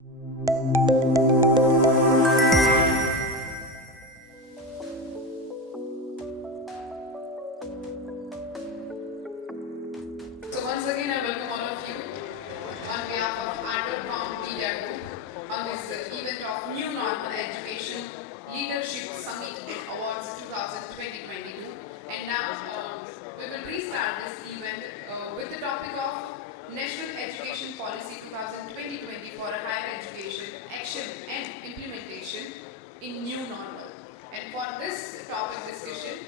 So once again, I welcome all of you on behalf of ArdorComm Day2 on this event of New Normal Education Leadership Summit Awards 2022. And now we will restart this event with the topic of National Education Policy 2020 for Higher Education, Action and Implementation in New Normal. And for this topic discussion,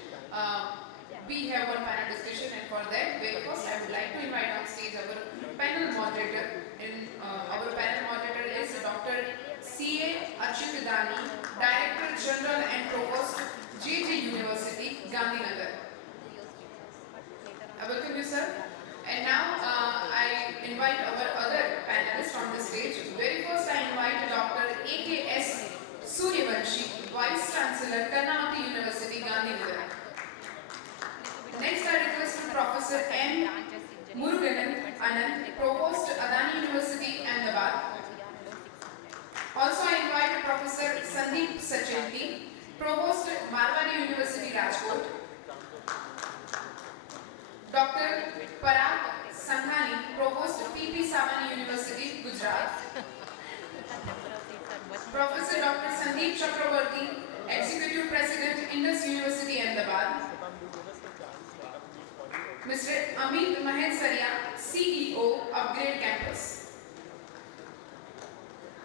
we have one panel discussion, and for that, very first, I would like to invite on stage our panel moderator. Our panel moderator is Dr. C.A. Achyut, Director General and Provost, JJ University, Gandhinagar. I welcome you, sir. And now I invite our other panelists on the stage. Very first, I invite Dr. A.K.S. Suryavanshi, Vice-Chancellor, Karnavati University, Gandhinagar. Next, I request Professor M. Muruganant, Ananth, Provost, Adani University, Ahmedabad. Also, I invite Professor Sandeep Sancheti, Provost, Marwadi University, Rajkot. Dr. Parag, Sanghani, Provost, PP Savani University, Gujarat. Professor Dr. Sandeep Chakravorty, Executive President, Indus University, Ahmedabad. Mr. Amit Mahensaria, CEO, upGrad Campus.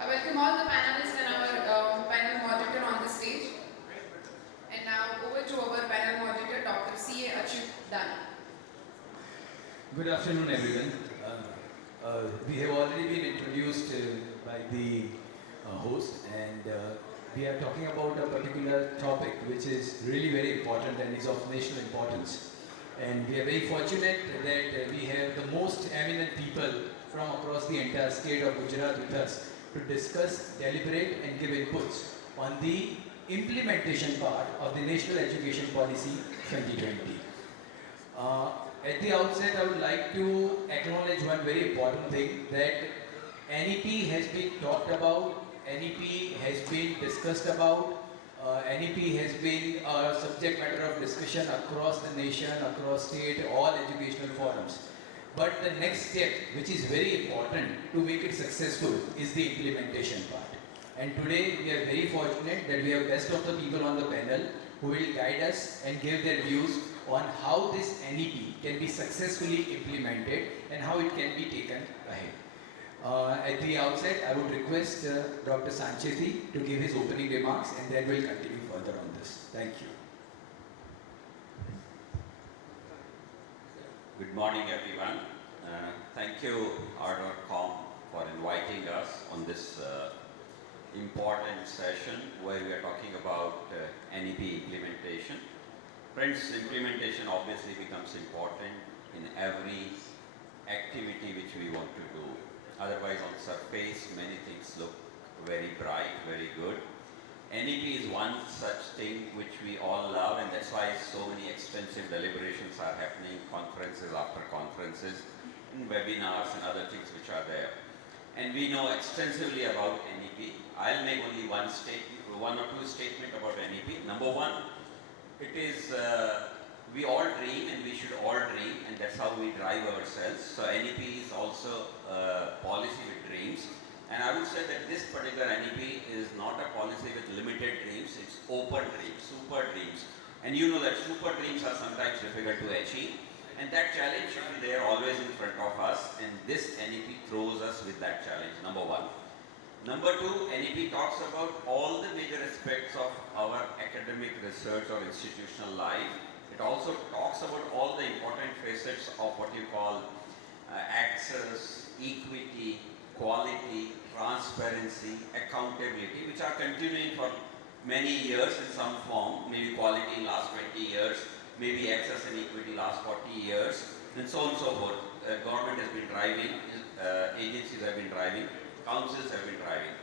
I welcome all the panelists and our panel moderator on the stage. And now over to our panel moderator, Dr. C.A. Achyut, Dani. Good afternoon, everyone. We have already been introduced by the host, and we are talking about a particular topic which is really very important and is of national importance. And we are very fortunate that we have the most eminent people from across the entire state of Gujarat with us to discuss, deliberate and give inputs on the implementation part of the National Education Policy 2020. At the outset, I would like to acknowledge one very important thing, that NEP has been talked about, NEP has been discussed about, NEP has been a subject matter of discussion across the nation, across state, all educational forums. But the next step, which is very important to make it successful, is the implementation part. And today we are very fortunate that we have best of the people on the panel who will guide us and give their views on how this NEP can be successfully implemented and how it can be taken ahead. At the outset, I would request Dr. Sancheti to give his opening remarks, and then we'll continue further on this. Thank you. Good morning, everyone. Thank you, ArdorComm, for inviting us on this important session where we are talking about NEP implementation. Friends, implementation obviously becomes important in every activity which we want to do. Otherwise, on the surface, many things look very bright, very good. NEP is one such thing which we all love, and that's why so many extensive deliberations are happening, conferences after conferences, and webinars and other things which are there. And we know extensively about NEP. I'll make only one or two statements about NEP. Number one, it is we all dream, and we should all dream, and that's how we drive ourselves. So NEP is also a policy with dreams. And I would say that this particular NEP is not a policy with limited dreams, it's open dreams, super dreams. And you know that super dreams are sometimes difficult to achieve. And that challenge should be there always in front of us, and this NEP throws us with that challenge, number one. Number two, NEP talks about all the major aspects of our academic research or institutional life. It also talks about all the important facets of what you call access, equity, quality, transparency, accountability, which are continuing for many years in some form, maybe quality in last 20 years, maybe access and equity last 40 years, and so on and so forth. Government has been driving, agencies have been driving, councils have been driving.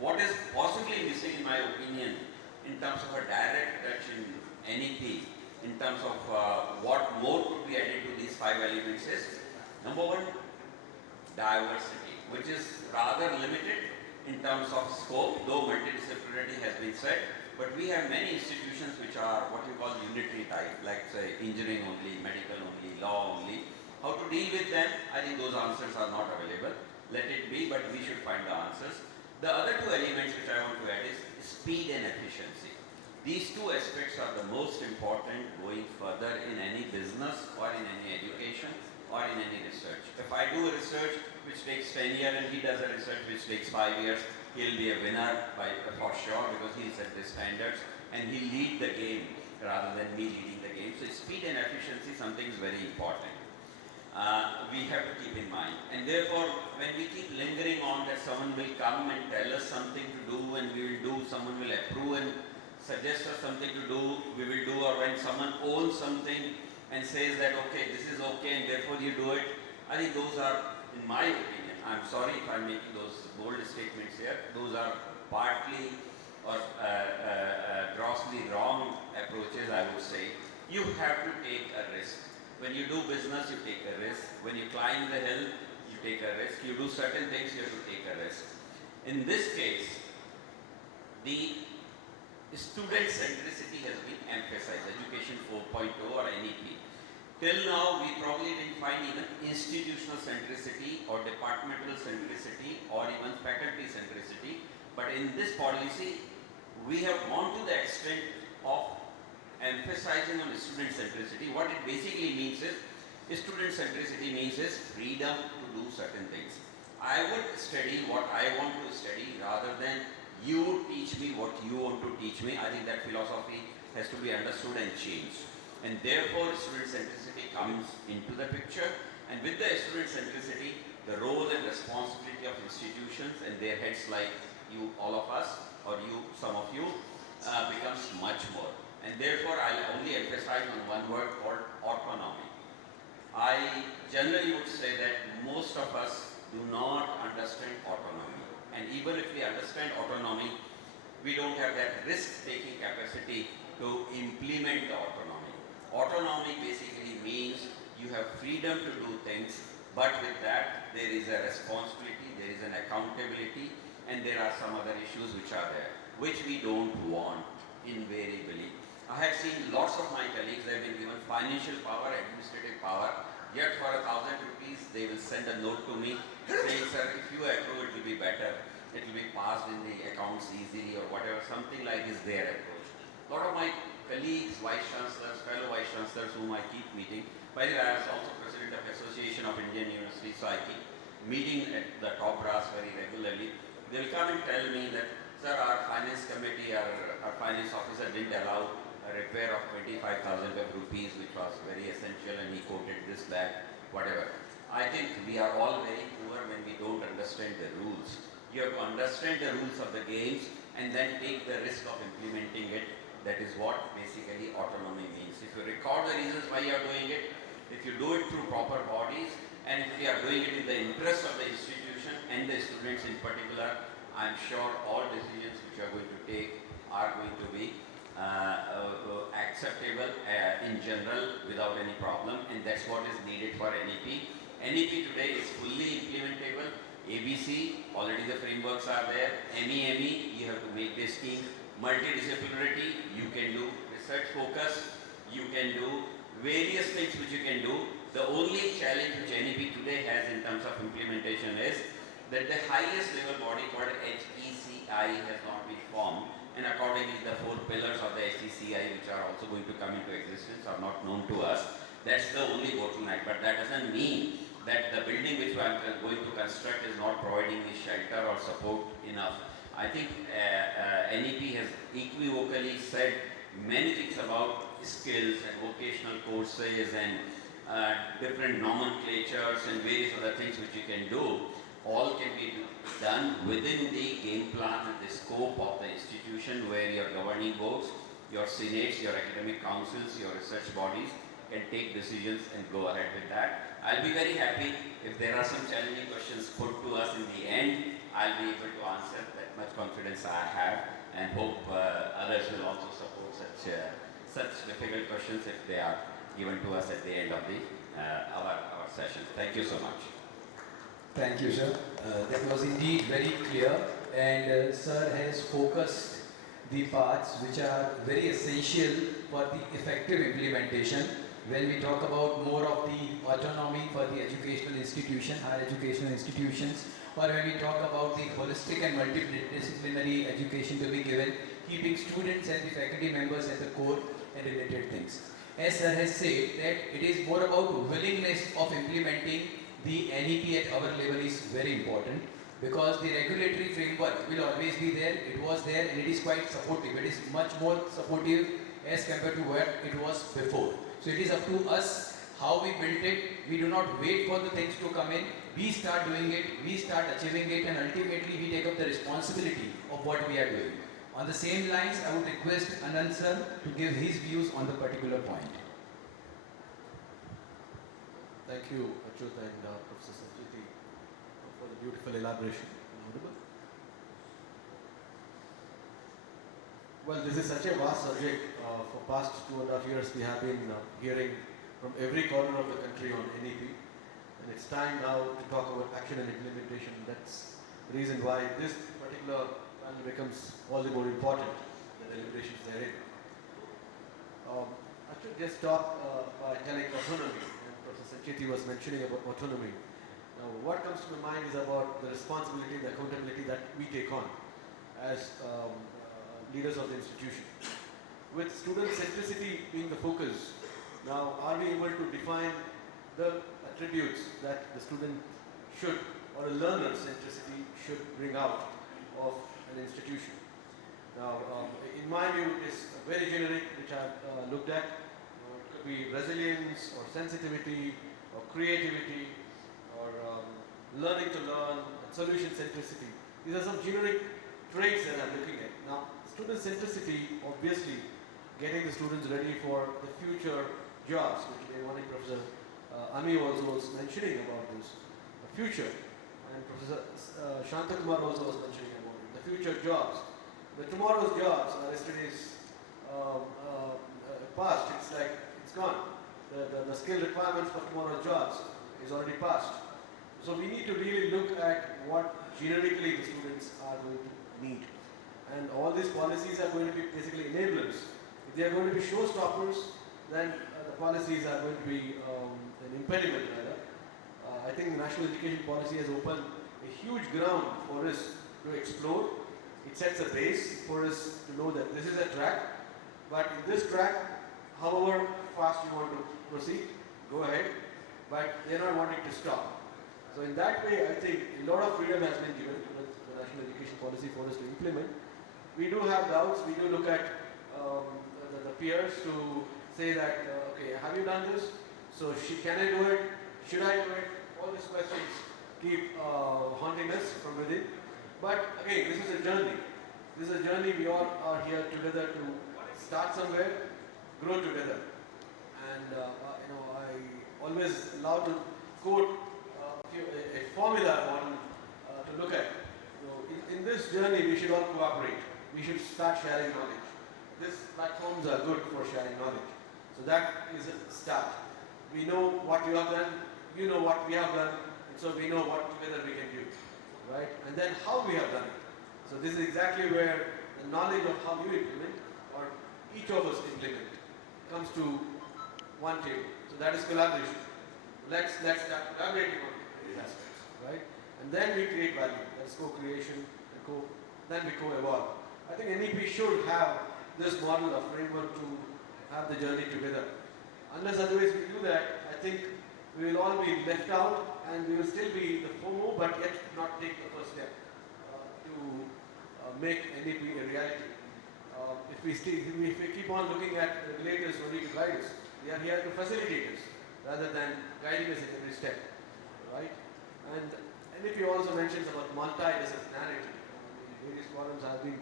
What is possibly missing, in my opinion, in terms of a direct touch in NEP, in terms of what more could be added to these five elements is, number one, diversity, which is rather limited in terms of scope, though multidisciplinarity has been said, but we have many institutions which are what you call unitary type, like say engineering only, medical only, law only. How to deal with them? I think those answers are not available. Let it be, but we should find the answers. The other two elements which I want to add is speed and efficiency. These two aspects are the most important going further in any business or in any education or in any research. If I do a research which takes 10 years and he does a research which takes 5 years, he'll be a winner for sure because he'll set the standards and he'll lead the game rather than me leading the game. So speed and efficiency, something is very important. We have to keep in mind. And therefore, when we keep lingering on that someone will come and tell us something to do and we will do, someone will approve and suggest us something to do, we will do, or when someone owns something and says that okay, this is okay and therefore you do it, I think those are, in my opinion, I'm sorry if I'm making those bold statements here, those are partly or grossly wrong approaches, I would say. You have to take a risk. When you do business, you take a risk. When you climb the hill, you take a risk. You do certain things, you have to take a risk. In this case, the student centricity has been emphasized, Education 4.0 or NEP. Till now, we probably didn't find even institutional centricity or departmental centricity or even faculty centricity. But in this policy, we have gone to the extent of emphasizing on student centricity. What it basically means is, student centricity means is freedom to do certain things. I would study what I want to study rather than you teach me what you want to teach me. I think that philosophy has to be understood and changed. And therefore, student centricity comes into the picture. And with the student centricity, the role and responsibility of institutions and their heads like you, all of us, or you, some of you, becomes much more. And therefore, I'll only emphasize on one word called autonomy. I generally would say that most of us do not understand autonomy. And even if we understand autonomy, we don't have that risk-taking capacity to implement the autonomy. Autonomy basically means you have freedom to do things, but with that, there is a responsibility, there is an accountability, and there are some other issues which are there, which we don't want invariably. I have seen lots of my colleagues, they have been given financial power, administrative power, yet for 1,000 rupees they will send a note to me saying, sir, if you approve it will be better, it will be passed in the accounts easily or whatever, something like is their approach. A lot of my colleagues, Vice-Chancellors, fellow Vice-Chancellors whom I keep meeting, by the way, I was also President of Association of Indian Universities, so I keep meeting at the top brass very regularly. They will come and tell me that, sir, our finance committee, our finance officer didn't allow a repair of 25,000 rupees, which was very essential, and he quoted this, that, whatever. I think we are all very poor when we don't understand the rules. You have to understand the rules of the games and then take the risk of implementing it. That is what basically autonomy means. If you record the reasons why you are doing it, if you do it through proper bodies, and if you are doing it in the interest of the institution and the students in particular, I'm sure all decisions which you are going to take are going to be acceptable in general without any problem, and that's what is needed for NEP. NEP today is fully implementable. ABC, already the frameworks are there. ME, you have to make this team. Multidisciplinarity, you can do. Research focus, you can do. Various things which you can do. The only challenge which NEP today has in terms of implementation is that the highest level body called HECI has not been formed, and accordingly the 4 pillars of the HECI which are also going to come into existence are not known to us. That's the only bottleneck, but that doesn't mean that the building which we are going to construct is not providing the shelter or support enough. I think NEP has equivocally said many things about skills and vocational courses and different nomenclatures and various other things which you can do. All can be done within the game plan and the scope of the institution where your governing boards, your senates, your academic councils, your research bodies can take decisions and go ahead with that. I'll be very happy if there are some challenging questions put to us in the end. I'll be able to answer. That much confidence I have, and hope others will also support such difficult questions if they are given to us at the end of the our session. Thank you so much. Thank you, sir. That was indeed very clear. and Sir has focused the parts which are very essential for the effective implementation. When we talk about more of the autonomy for the educational institution, higher educational institutions, or when we talk about the holistic and multidisciplinary education to be given, keeping students and the faculty members at the core and related things. As Sir has said, that it is more about willingness of implementing the NEP at our level is very important, because the regulatory framework will always be there. It was there and it is quite supportive. It is much more supportive as compared to what it was before. So it is up to us how we built it. We do not wait for the things to come in. We start doing it, we start achieving it, and ultimately we take up the responsibility of what we are doing. On the same lines, I would request Ananth sir to give his views on the particular point. Thank you, Achyut and Professor Sancheti, for the beautiful elaboration. Well, this is such a vast subject. For past 2.5 years, we have been hearing from every corner of the country on NEP, and it's time now to talk about action and implementation. That's the reason why this particular panel becomes all the more important, the deliberations therein. I should just start by telling autonomy, and Professor Sancheti was mentioning about autonomy. Now, what comes to my mind is about the responsibility, the accountability that we take on as leaders of the institution. With student centricity being the focus, now are we able to define the attributes that the student should, or a learner centricity should bring out of an institution? Now, in my view, it's very generic, which I've looked at. It could be resilience, or sensitivity, or creativity, or learning to learn, and solution centricity. These are some generic traits that I'm looking at. Now, student centricity, obviously, getting the students ready for the future jobs, which today morning Professor Ami also was mentioning about this, the future, and Professor Shantakumar also was mentioning about it, the future jobs. The tomorrow's jobs are yesterday's past. It's like it's gone. The skill requirements for tomorrow's jobs is already past. So we need to really look at what generically the students are going to need. And all these policies are going to be basically enablers. If they are going to be showstoppers, then the policies are going to be an impediment rather. I think the national education policy has opened a huge ground for us to explore. It sets a base for us to know that this is a track, but in this track, however fast you want to proceed, go ahead, but they are not wanting to stop. So in that way, I think a lot of freedom has been given to the national education policy for us to implement. We do have doubts. We do look at the peers to say that, okay, have you done this? So can I do it? Should I do it? All these questions keep haunting us from within. But again, this is a journey. This is a journey. We all are here together to start somewhere, grow together. And I always love to quote a formula on to look at. In this journey, we should all cooperate. We should start sharing knowledge. These platforms are good for sharing knowledge. So that is a start. We know what you have done, you know what we have done, and so we know what together we can do. Right? And then how we have done it. So this is exactly where the knowledge of how you implement, or each of us implement, comes to one table. So that is collaboration. Let's start collaborating on these aspects. Right? And then we create value. That's co-creation, and then we co-evolve. I think NEP should have this model of framework to have the journey together. Unless otherwise we do that, I think we will all be left out and we will still be the FOMO, but yet not take the first step to make NEP a reality. If we keep on looking at regulators only to guide us, they are here to facilitate us rather than guiding us in every step. Right? And NEP also mentions about multidisciplinarity. Various forums have been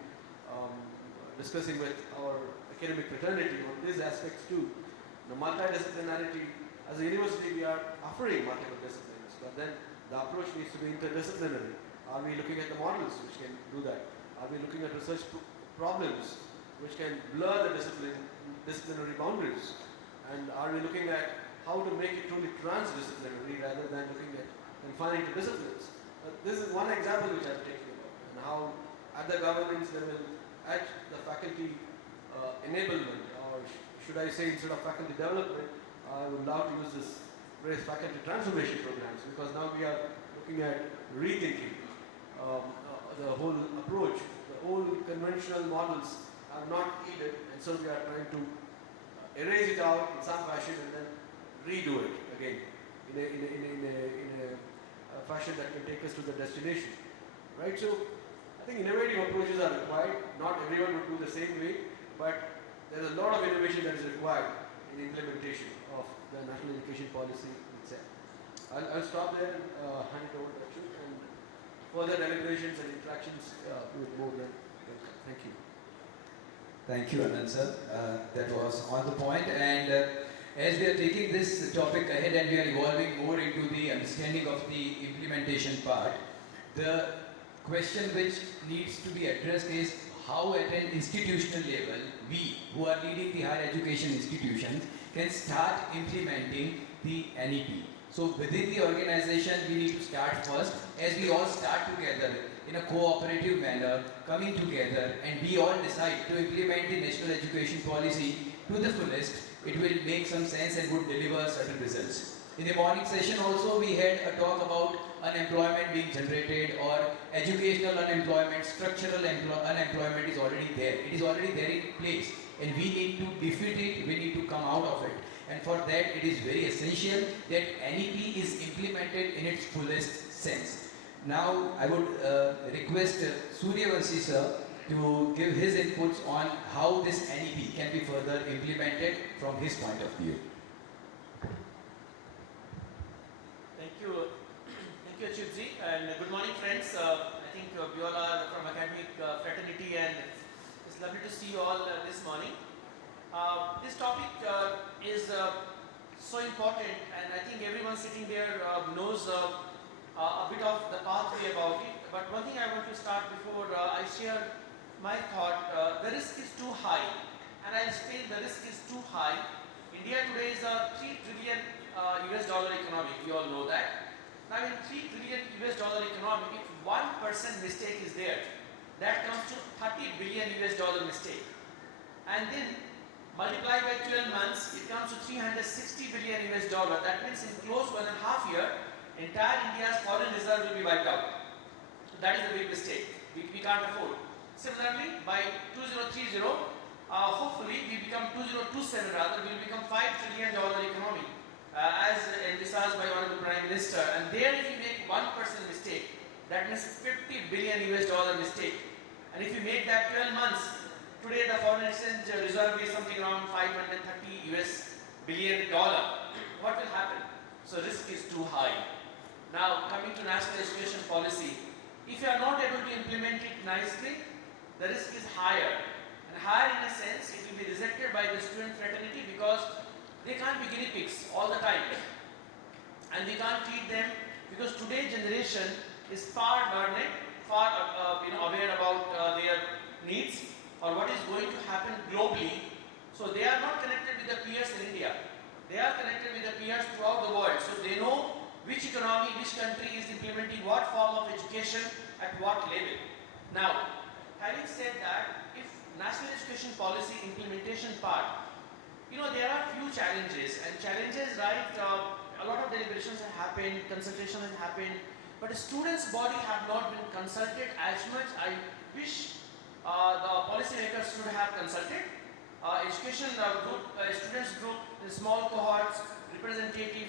discussing with our academic fraternity on these aspects too. The multidisciplinarity, as a university we are offering multiple disciplines, but then the approach needs to be interdisciplinary. Are we looking at the models which can do that? Are we looking at research problems which can blur the disciplinary boundaries? And are we looking at how to make it truly transdisciplinary rather than looking at confining to disciplines? This is one example which I'm taking about, and how at the governance level, at the faculty enablement, or should I say instead of faculty development, I would love to use this phrase faculty transformation programs, because now we are looking at rethinking the whole approach. The old conventional models are not needed, and so we are trying to erase it out in some fashion and then redo it again in a fashion that can take us to the destination, right? So I think innovative approaches are required. Not everyone would do the same way, but there is a lot of innovation that is required in the implementation of the national education policy itself. I'll stop there and hand it over to Achyut, and further deliberations and interactions with more than welcome. Thank you. Thank you, Ananth sir. That was on the point. And as we are taking this topic ahead and we are evolving more into the understanding of the implementation part, the question which needs to be addressed is how at an institutional level, we who are leading the higher education institutions can start implementing the NEP. So within the organization, we need to start first, as we all start together in a cooperative manner, coming together, and we all decide to implement the national education policy to the fullest. It will make some sense and would deliver certain results. In the morning session also, we had a talk about unemployment being generated, or educational unemployment, structural unemployment is already there. It is already there in place, and we need to defeat it, we need to come out of it. And for that, it is very essential that NEP is implemented in its fullest sense. Now, I would request Suryavanshi sir to give his inputs on how this NEP can be further implemented from his point of view. Thank you, Achyut ji, and good morning, friends. I think we all are from academic fraternity, and it's lovely to see you all this morning. This topic is so important, and I think everyone sitting there knows a bit of the pathway about it. But one thing I want to start before I share my thought, the risk is too high, and I'll explain the risk is too high. India today is a $3 trillion US dollar economy, we all know that. Now in $3 trillion US dollar economy, if 1% mistake is there, that comes to $30 billion US dollar mistake. And then multiply by 12 months, it comes to $360 billion US dollar. That means in close 1.5 years, entire India's foreign reserve will be wiped out. That is a big mistake. We can't afford. Similarly, by 2030, hopefully we become 2027 rather, we will become $5 trillion economy, as envisaged by Honorable Prime Minister. And there, if you make 1% mistake, that means $50 billion US dollar mistake. And if you make that 12 months, today the foreign exchange reserve is something around $530 billion. What will happen? So risk is too high. Now coming to national education policy, if you are not able to implement it nicely, the risk is higher. And higher in a sense, it will be rejected by the student fraternity because they can't be guinea pigs all the time. And we can't treat them, because today's generation is far learned, far aware about their needs or what is going to happen globally. So they are not connected with the peers in India. They are connected with the peers throughout the world. So they know which economy, which country is implementing what form of education at what level. Now, having said that, if national education policy implementation part, there are few challenges, and challenges, right, a lot of deliberations have happened, consultation has happened, but the students' body have not been consulted as much. I wish the policymakers should have consulted. Education group, students group, the small cohorts, representative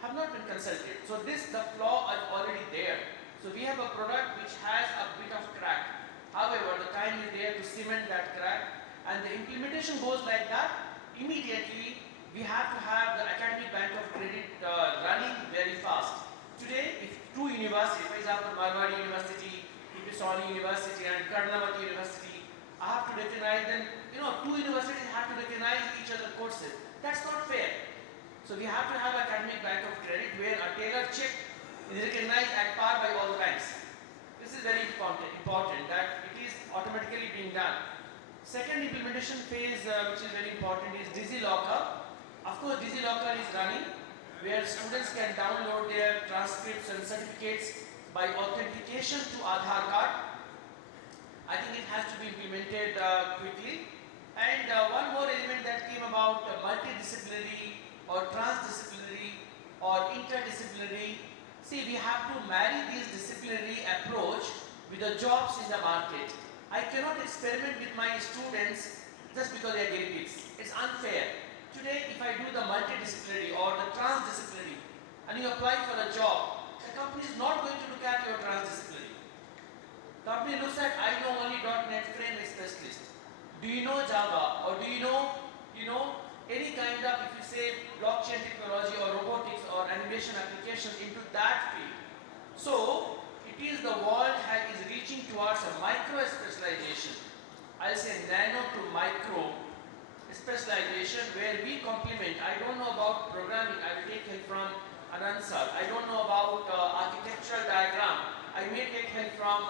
have not been consulted. So the flaw is already there. So we have a product which has a bit of crack. However, the time is there to cement that crack, and the implementation goes like that. Immediately, we have to have the academic bank of credit running very fast. Today, if two universities, for example, Marwadi University, Savani University and Karnavati University, I have to recognize them. Two universities have to recognize each other's courses. That's not fair. So we have to have academic bank of credit where a tailored check is recognized at par by all the banks. This is very important that it is automatically being done. Second implementation phase, which is very important, is DigiLocker. Of course, DigiLocker is running, where students can download their transcripts and certificates by authentication to Aadhaar card. I implemented quickly. And one more element that came about, multidisciplinary or transdisciplinary or interdisciplinary. See, we have to marry this disciplinary approach with the jobs in the market. I cannot experiment with my students just because they are getting kids. It's unfair. Today, if I do the multidisciplinary or the transdisciplinary and you apply for a job, the company is not going to look at your transdisciplinary. Company looks at, I know only .NET framework specialist. Do you know Java or do you know, any kind of, if you say blockchain technology or robotics or animation application into that field. So it is the world is reaching towards a micro specialization. I'll say nano to micro specialization where we complement. I don't know about programming, I will take help from Ananth sir. I don't know about architectural diagram. I may take help from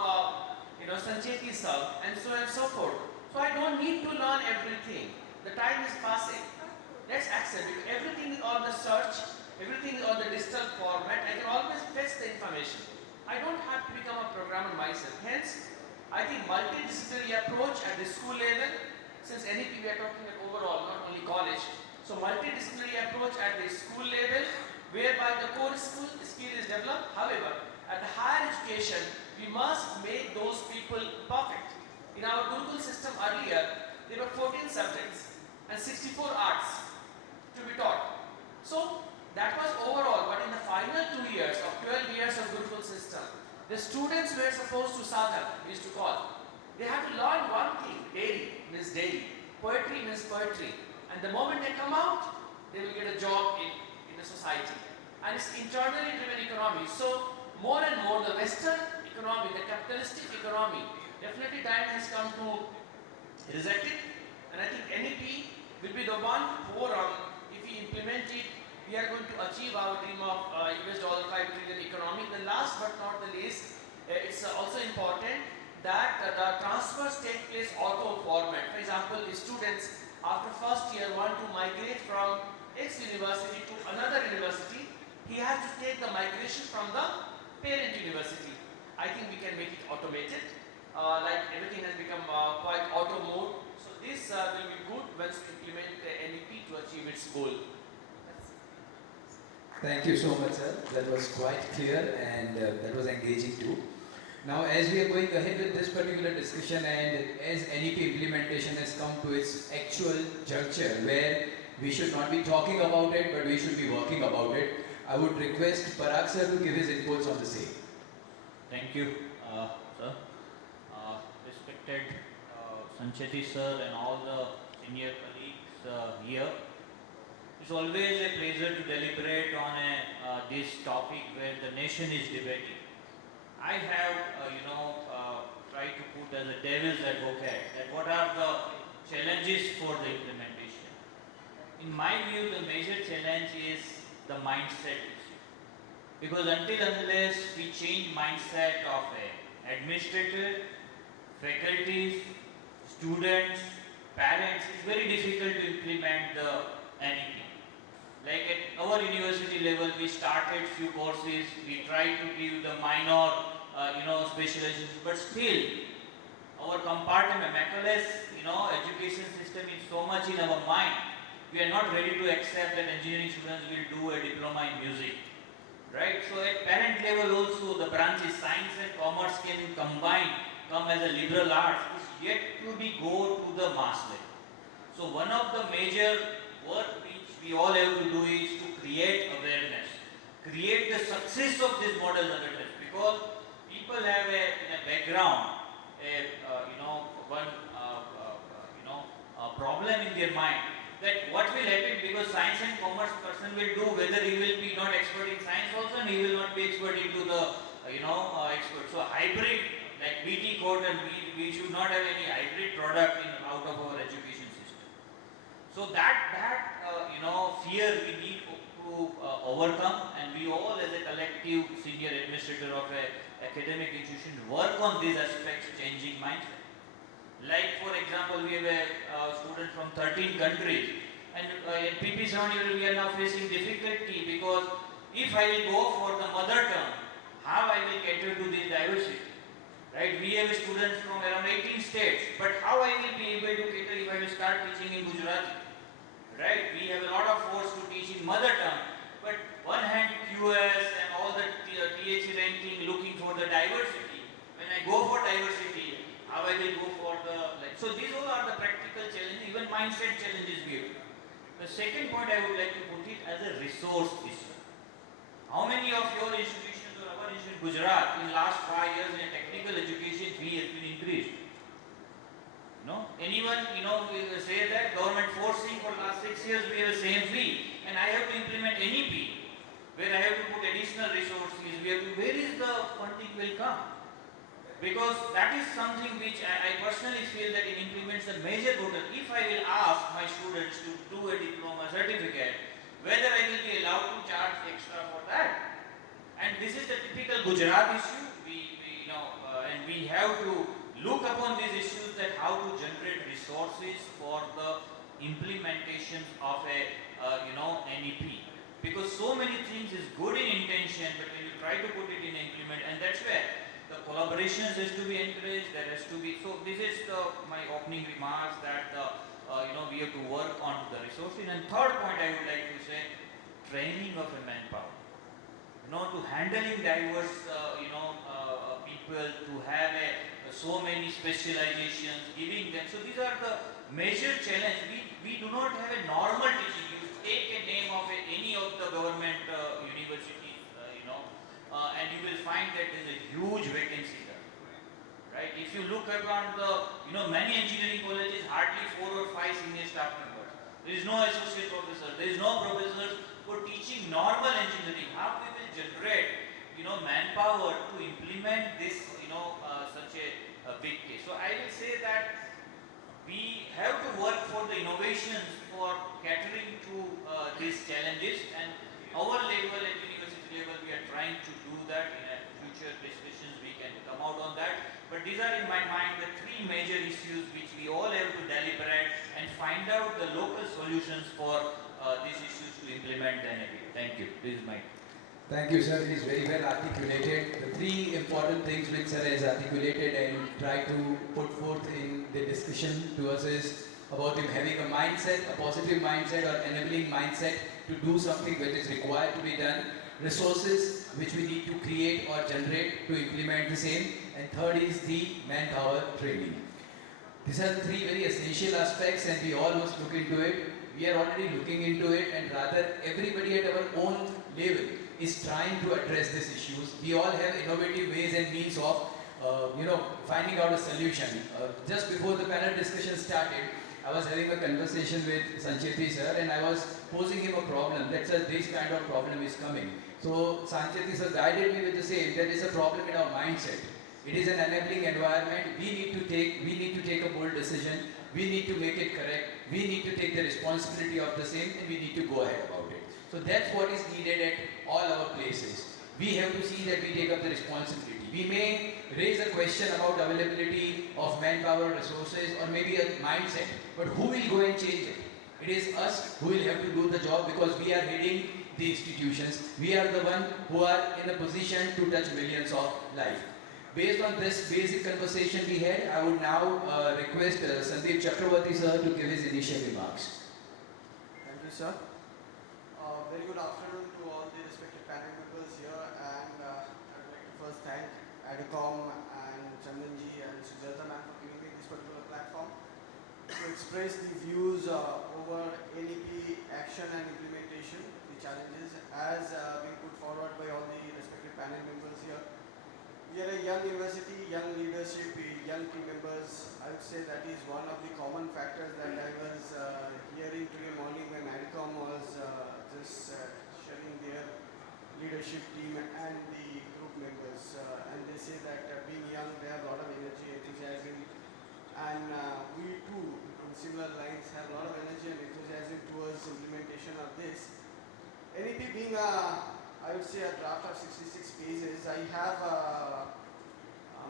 Sancheti sir and so on and so forth. So I don't need to learn everything. The time is passing. Let's accept it. Everything is on the search, everything is on the digital format. I can always fetch the information. I don't have to become a programmer myself. Hence, I think multidisciplinary approach at the school level, since NEP we are talking about overall, not only college. So multidisciplinary approach at the school level, whereby the core skill is developed. However, at the higher education, we must make those people perfect. In our Gurukul system earlier, there were 14 subjects and 64 arts to be taught. So that was overall, but in the final 2 years of 12 years of Gurukul system, the students were supposed to sadhana, we used to call. They had to learn one thing, daily means daily, poetry means poetry. And the moment they come out, they will get a job in the society. And it's internally driven economy. So more and more the Western economy, the capitalistic economy, definitely time has come to reject it. And I think NEP will be the one forum, if we implement it, we are going to achieve our dream of US $5 trillion economy. The last but not the least, it's also important that the transfers take place auto format. For example, the students after first year want to migrate from X university to another university, he has to take the migration from the parent university. I think we can make it automated, like everything has become quite auto mode. So this will be good once we implement the NEP to achieve its goal. Thank you so much, sir. That was quite clear and that was engaging too. Now, as we are going ahead with this particular discussion and as NEP implementation has come to its actual juncture where we should not be talking about it but we should be working about it, I would request Parag sir to give his inputs on the same. Thank you, sir. Respected Sancheti sir and all the senior colleagues here. It's always a pleasure to deliberate on this topic where the nation is debating. I have, tried to put as a devil's advocate that what are the challenges for the implementation. In my view, the major challenge is the mindset issue. Because until unless we change mindset of administrator, faculties, students, parents, it's very difficult to implement the NEP. Like at our university level, we started few courses, we tried to give the minor, specializations, but still, our compartmentalized, education system is so much in our mind. We are not ready to accept that engineering students will do a diploma in music, right? So at parent level also, the branches science and commerce can come as a liberal arts, is yet to be go to the mass level. So one of the major work which we all have to do is to create awareness, create the success of this model awareness, because people have in a background, problem in their mind that what will happen, because science and commerce person will do, whether he will be not expert in science also and he will not be expert into the expert. So hybrid, like BT code, and we should not have any hybrid product out of our education system. So that fear we need to overcome, and we all as a collective senior administrator of a academic institution work on these aspects, changing mindset. Like for example, we have a student from 13 countries, and in PP7 we are now facing difficulty because if I will go for the mother tongue, how I will cater to this diversity? right? We have students from around 18 states, but how I will be able to cater if I will start teaching in Gujarati, right? We have a lot of force to teach in mother tongue, but one hand QS and all the TH ranking looking for the diversity. When I go for diversity, how I will go for the, like, so these all are the practical challenges, even mindset challenges we have. The second point I would like to put it as a resource issue. How many of your institutions or our institution, Gujarat, in last 5 years in technical education fee has been increased? No? Anyone, will say that government forcing for last 6 years we have the same fee and I have to implement NEP where I have to put additional resources, where is the funding will come? Because that is something which I personally feel that it implements a major total. If I will ask my students to do a diploma certificate, whether I will be allowed to charge extra for that. And this is the typical Gujarat issue. And we have to look upon these issues that how to generate resources for the implementation of a NEP. Because so many things is good in intention, but when you try to put it in implement, and that's where the collaborations has to be encouraged. There has to be. So this is my opening remarks that we have to work on the resources. And third point I would like to say, training of a manpower. To handling diverse people, to have so many specializations, giving them. So these are the major challenge. We do not have a normal teaching. You take a name of any of the government universities, and you will find that there is a huge vacancy there, right? If you look around many engineering colleges, hardly 4 or 5 senior staff members. There is no associate professor, there is no professors for teaching normal engineering. How we will generate, manpower to implement this, such a big case. So I will say that we have to work for the innovations for catering to these challenges, and our level at university level we are trying to do that. In a future discussions we can come out on that, but these are in my mind the 3 major issues which we all have to deliberate and find out the local solutions for these issues to implement the NAP. Thank you. This is my. Thank you, sir. It is very well articulated. The 3 important things which sir has articulated and tried to put forth in the discussion to us is about him having a mindset, a positive mindset or enabling mindset to do something that is required to be done, resources which we need to create or generate to implement the same, and third is the manpower training. These are the 3 very essential aspects and we all must look into it. We are already looking into it, and rather everybody at our own level is trying to address these issues. We all have innovative ways and means of finding out a solution. Just before the panel discussion started, I was having a conversation with Sancheti sir and I was posing him a problem that sir, this kind of problem is coming. So Sancheti sir guided me with the same, there is a problem in our mindset. It is an enabling environment. We need to take a bold decision. We need to make it correct. We need to take the responsibility of the same and we need to go ahead about it. So that's what is needed at all our places. We have to see that we take up the responsibility. We may raise a question about availability of manpower, resources, or maybe a mindset, but who will go and change it? It is us who will have to do the job because we are heading the institutions. We are the one who are in a position to touch millions of lives. Based on this basic conversation we had, I would now request Sandeep Chakravorty sir to give his initial remarks. Thank you, sir. Very good afternoon to all the respected panel members here, and I would like to first thank ArdorComm and Chandanji and Sujata ma'am for giving me this particular platform to express the views over NEP action and implementation, the challenges as being put forward by all the respected panel members here. We are a young university, young leadership, young team members. I would say that is one of the common factors that I was hearing today morning when ArdorComm was just sharing their leadership team and the group members. And they say that being young, they have a lot of energy, enthusiasm. And we too, in similar lines, have a lot of energy and enthusiasm towards implementation of this. NEP being I would say a draft of 66 pages. I have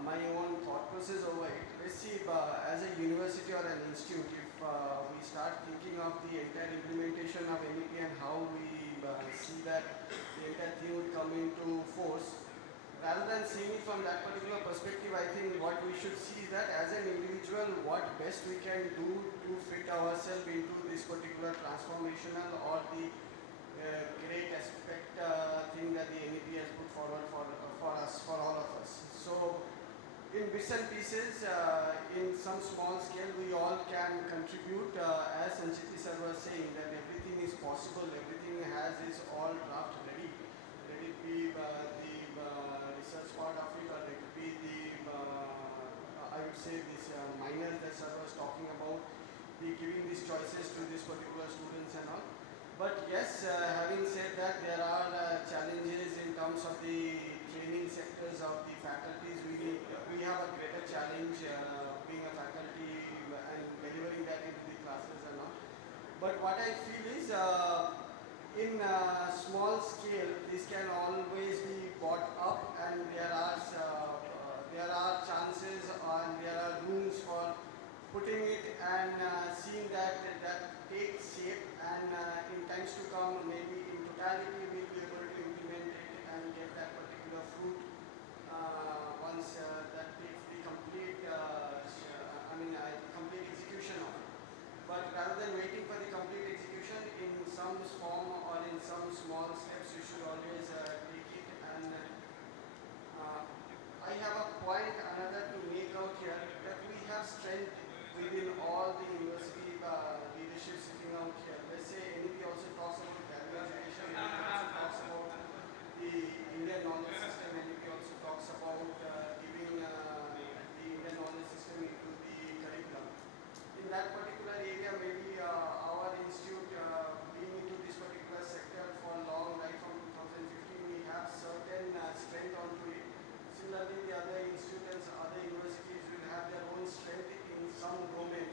my own thought process over it. Let's see, as a university or an institute, if we start thinking of the entire implementation of NEP and how we see that the entire thing would come into force, rather than seeing it from that particular perspective, I think what we should see is that as an individual, what best we can do to fit ourselves into this particular transformational or the great aspect thing that the NEP has put forward for us, for all of us. So, in bits and pieces, in some small scale, we all can contribute. As Sancheti sir was saying, that everything is possible, everything has its all draft ready. Let it be the research part of it, or let it be the, I would say, this minors that sir was talking about, the giving these choices to these particular students and all. But yes, having said that, there are challenges in terms of the training sectors of the faculties. We have a greater challenge being a faculty and delivering that into the classes and all. But what I feel is, in small scale, this can always be brought up, and there are chances and there are rooms for putting it and seeing that takes shape, and in times to come, maybe in totality, we'll be able to implement it and get that particular fruit once that takes the complete, complete execution of it. But rather than waiting for the complete execution, in some form or in some small steps, you should always take it. And I have a point another to make out here, that we have strength within all the university leadership sitting out here. Let's say NEP also talks about value education, NEP also talks about the Indian knowledge system, NEP also talks about giving the Indian knowledge system into the curriculum. In that particular area, maybe our institute being into this particular sector for long, right from 2015, we have certain strength onto it. Similarly, the other institutes, other universities will have their own strength in some domain.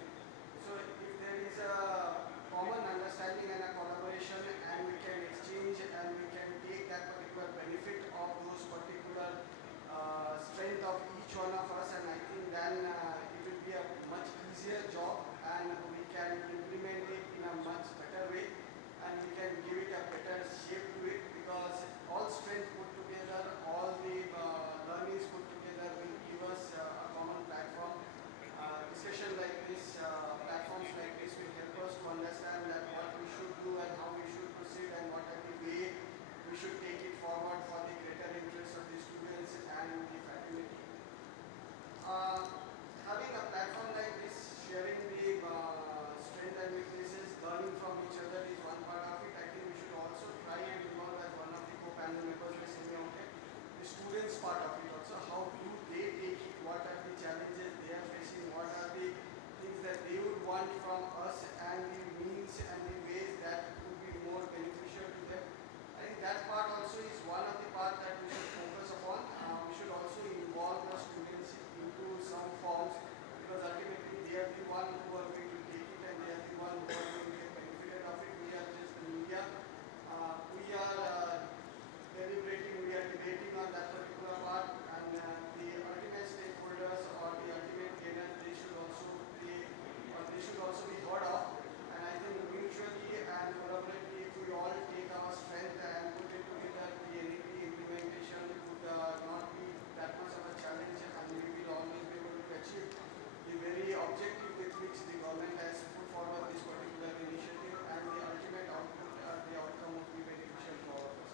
So if there is a common understanding and a collaboration, and we can exchange and we can take that particular benefit of those particular strength of each one of us, and I think then it will be a much easier job, and we can implement it in a much better way, and we can give it a better shape to it, because all strength put together, all the learnings put together will give us a common platform. Discussion like this, platforms like this will help us to understand that what we should do and how we should proceed, and what are the way we should take it forward for the greater interest of the students and the faculty. Having a platform like this, sharing the strength and weaknesses, learning from each other is one part of it. I think we should also try and involve, as one of the co-panel members was saying out there, the students part of it also. How do they take it? What are the challenges they are facing? What are the things that they would want from us, and the means and the ways that would be more beneficial to them? I think that part also is one of the parts that we should focus upon. We should also involve the students into some forms, because ultimately they are the one who are going to take it, and they are the one who are going to get benefited of it. We are just the media. We are deliberating, we are debating on that particular part, and the ultimate stakeholders or the ultimate gainers, they should also play, or they should also be thought of. And I think mutually and collaboratively, if we all take our strength and put it together, the NEP implementation would not be that much of a challenge, and we will always be able to achieve the very objective with which the government has put forward this particular initiative, and the ultimate output, the outcome would be beneficial to all of us.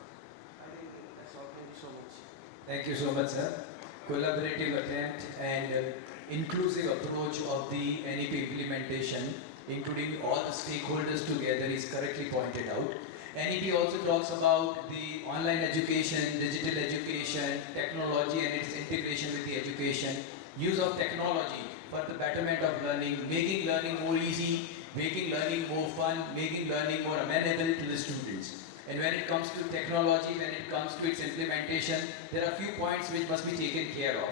I think that's all. Thank you so much. Thank you so much, sir. Collaborative attempt and inclusive approach of the NEP implementation, including all the stakeholders together, is correctly pointed out. NEP also talks about the online education, digital education, technology and its integration with the education, use of technology for the betterment of learning, making learning more easy, making learning more fun, making learning more amenable to the students. And when it comes to technology, when it comes to its implementation, there are a few points which must be taken care of.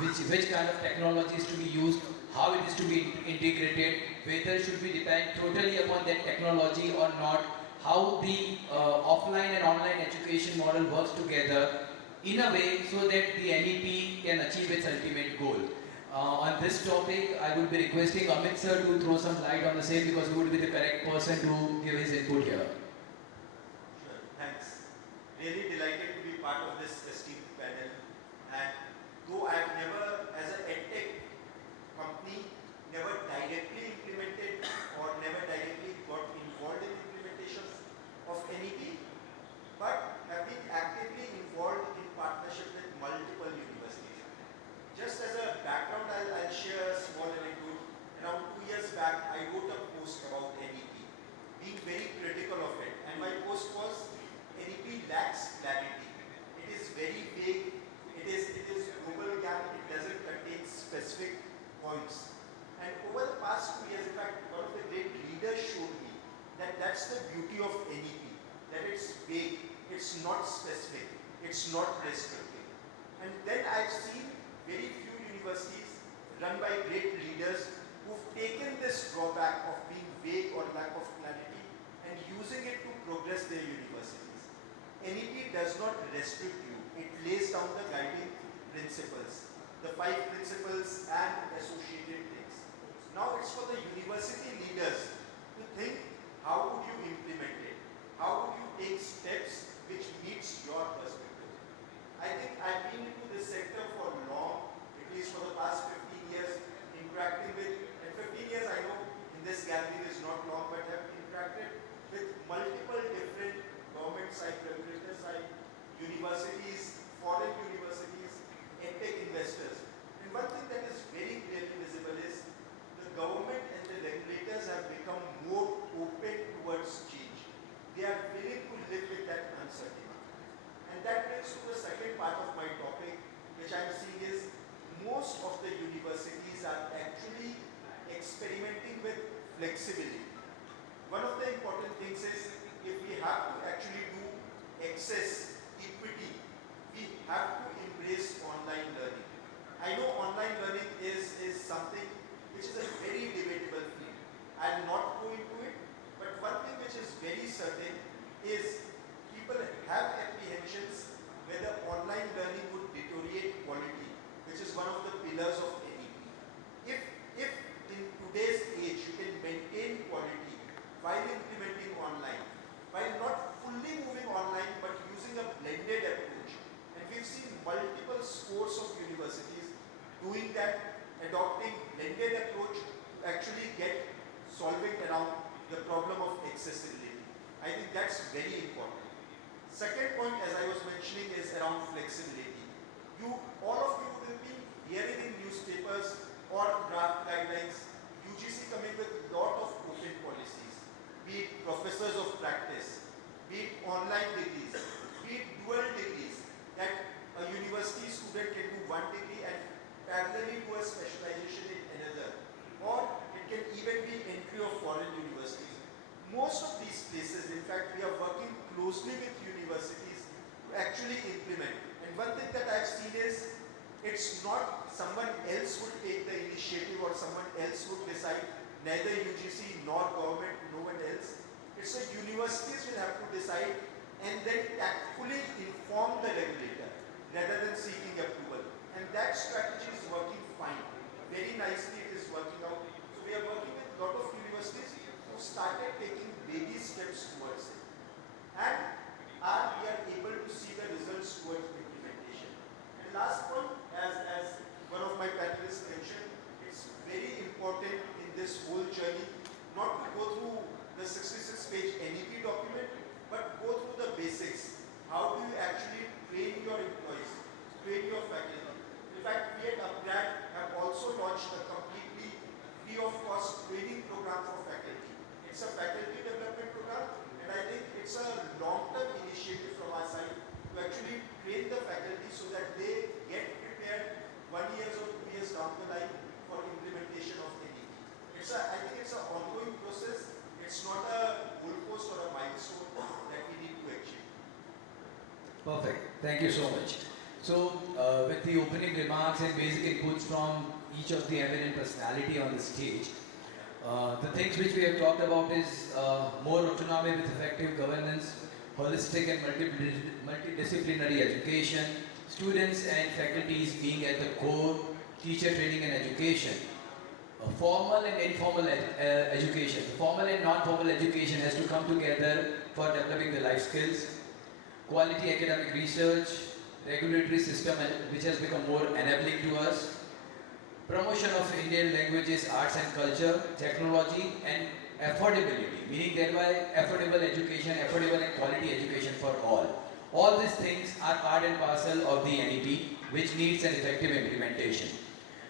Which kind of technology is to be used, how it is to be integrated, whether it should be depend totally upon that technology or not, how the offline and online education model works together in a way so that the NEP can achieve its ultimate goal. On this topic, I would be requesting Amit sir to throw some light on the same, because he would be the correct person to give his input here. Sure, thanks. Really delighted to be part of this esteemed panel. points. And over the past 2 years, in fact, one of the great leaders showed me that that's the beauty of NEP, that it's vague, it's not specific, it's not prescriptive. And then I've seen very few universities run by great leaders who've taken this drawback of being vague or lack of clarity and using it to progress their universities. NEP does not restrict you, it lays down the guiding principles, the 5 principles and associated things. Now it's for the university leaders to think, how would you implement it? How would you take steps which meets your perspective? I think I've been into this sector for long, at least for the past 15 years, interacting with, and 15 years I know in this gathering is not long, but have interacted with multiple different government side, regulator side, universities, foreign universities, tech investors. And one thing that is very clearly visible is the government and the regulators have become more open towards change. They are willing to live with that uncertainty. And that brings to the second part of my topic, which I'm seeing is most of the universities are actually experimenting with flexibility. One of the important things is if we have to actually do access equity, we have to embrace online learning. I know online learning is something which is a very debatable field. I'll not go into it, but one thing which is very certain is people have apprehensions whether online learning would deteriorate quality, which is one of the pillars of NEP. If in today's age you can maintain quality while implementing online, while not fully moving online but using a blended approach, and we've seen multiple scores of universities doing that, adopting blended approach to actually get solving around the problem of accessibility. I think that's very important. Second point, as I was mentioning, is around flexibility. All of you will be hearing in newspapers or draft guidelines, UGC coming with a lot of open policies, be it professors of practice, be it online degrees, be it dual degrees, that a university student can do one degree and parallelly do a specialization in another, or it can even be entry of foreign universities. Most of these places, in fact, we are working closely with universities to actually implement. And one thing that I've seen is, it's not someone else would take the initiative or someone else would decide, neither UGC nor government, no one else. It's the universities will have to decide and then tactfully inform the regulator rather than seeking approval. And that strategy is working fine. Very nicely it is working out. So we are working with a lot of universities who started taking baby steps towards it. And we are able to see the results towards implementation. And last point, as one of my panelists mentioned, it's very important in this whole journey not to go through the 66-page NEP document, but go through the basics. How do you actually train your employees, train your faculty? In fact, we at upGrad have also launched a completely free of cost training program for faculty. It's a faculty development program, and I think it's a long-term initiative from our side to actually train the faculty so that they get prepared 1 year or 2 years down the line for implementation of NEP. I think it's an ongoing process. It's not a goalpost or a milestone that we need to achieve. Perfect. Thank you so much. So, with the opening remarks and basic inputs from each of the eminent personality on the stage, the things which we have talked about is more autonomy with effective governance, holistic and multidisciplinary education, students and faculties being at the core, teacher training and education, formal and informal education. Formal and non-formal education has to come together for developing the life skills, quality academic research, regulatory system which has become more enabling to us, promotion of Indian languages, arts and culture, technology and affordability, meaning thereby affordable education, affordable and quality education for all. All these things are part and parcel of the NEP which needs an effective implementation.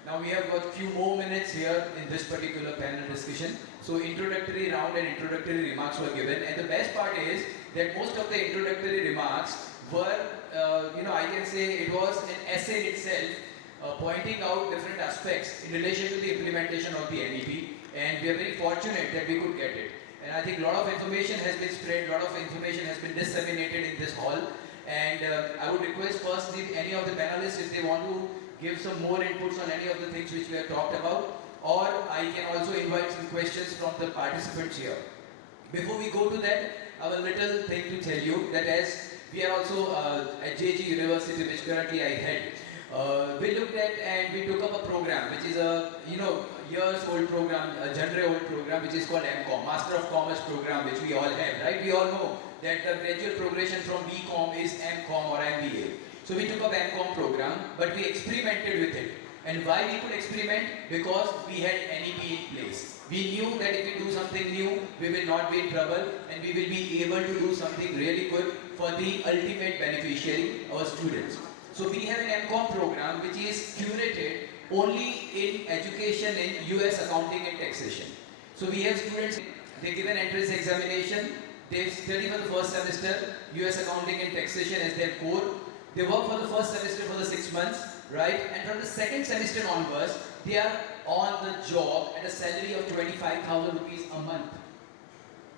Now we have got few more minutes here in this particular panel discussion. So introductory round and introductory remarks were given, and the best part is that most of the introductory remarks were, I can say it was an essay itself pointing out different aspects in relation to the implementation of the NEP, and we are very fortunate that we could get it. And I think a lot of information has been spread, a lot of information has been disseminated in this hall, and I would request first any of the panelists, if they want to give some more inputs on any of the things which we have talked about, or I can also invite some questions from the participants here. Before we go to that, I have a little thing to tell you, that as we are also at JG University, which currently I head, we looked at and we took up a program which is a years old program, a genre old program, which is called MCOM, Master of Commerce program, which we all have, right? We all know that the gradual progression from BCom is MCOM or MBA. So we took up MCOM program, but we experimented with it. And why we could experiment? Because we had NEP in place. We knew that if we do something new, we will not be in trouble, and we will be able to do something really good for the ultimate beneficiary, our students. So we have an MCOM program which is curated only in education in US accounting and taxation. So we have students, they give an entrance examination, they study for the first semester, US accounting and taxation as their core. They work for the first semester for the 6 months, right? And from the second semester onwards, they are on the job at a salary of 25,000 rupees a month.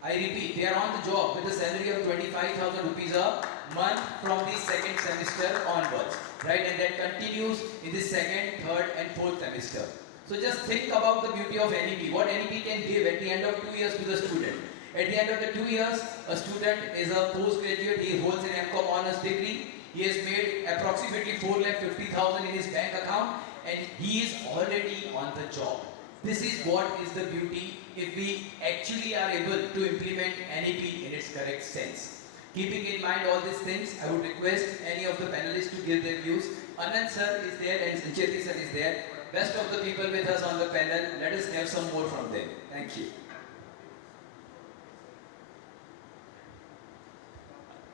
I repeat, they are on the job with a salary of 25,000 rupees a month from the second semester onwards, right? And that continues in the second, third and fourth semester. So just think about the beauty of NEP, what NEP can give at the end of 2 years to the student. At the end of the 2 years, a student is a postgraduate, he holds an MCOM honors degree, he has made approximately 4,50,000 in his bank account, and he is already on the job. This is what is the beauty if we actually are able to implement NEP in its correct sense. Keeping in mind all these things, I would request any of the panelists to give their views. Ananth sir is there and Sancheti sir is there. Best of the people with us on the panel, let us have some more from them. Thank you.